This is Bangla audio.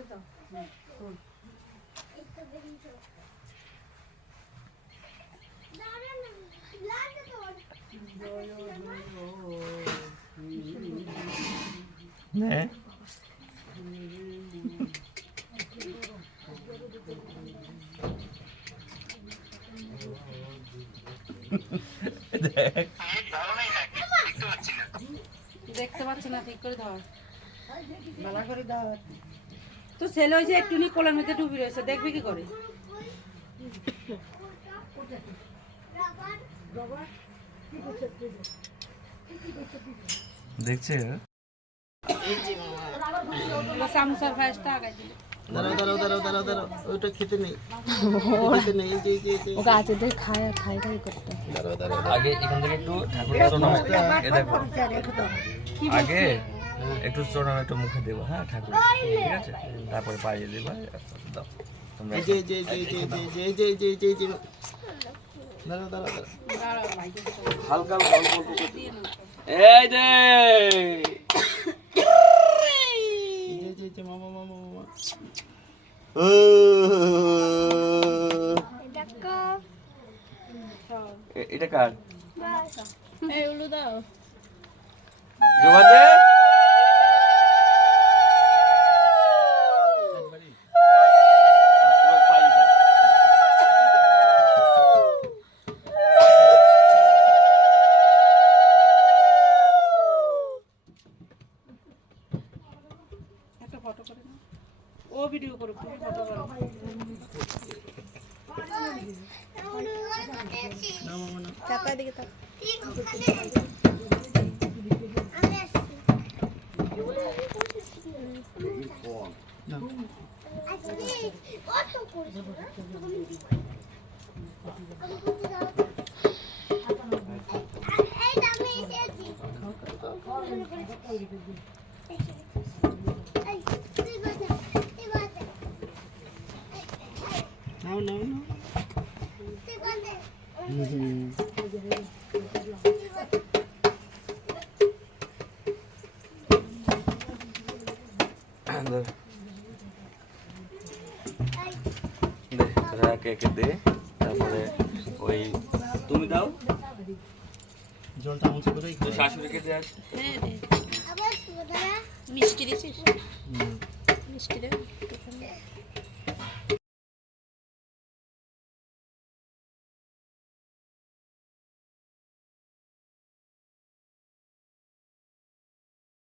বৌদিকে দাও নে। দেখ দেখতে পাচ্ছি না ঠিক করে ধর। ভালো করে দাও তো ছেলে হয়েছে একটু নি কোলের মধ্যে ডুবি রয়েছে দেখবি কি করে? দেখছে? সামোসার ফাইসটা আগাই দিল। ওইটা খেতে নেই। খেতে নেই যে যে, দেখ খায় করতে। আগে এখান থেকে একটু ঠাকুরের আগে একটু চড়ানো একটু মুখে দেবো হ্যাঁ ঠাকুর ঠিক আছে তারপরে পাইয়ে দেবো দাও এটা কার দাও ও ভিডিও করুক তুমি ফটো করো Thank you. কেকে দে তারপরে ওই তুমি দাও জলটা মুছে কোথায় হ্যাঁ মিষ্টি দিছিস মিষ্টি দে।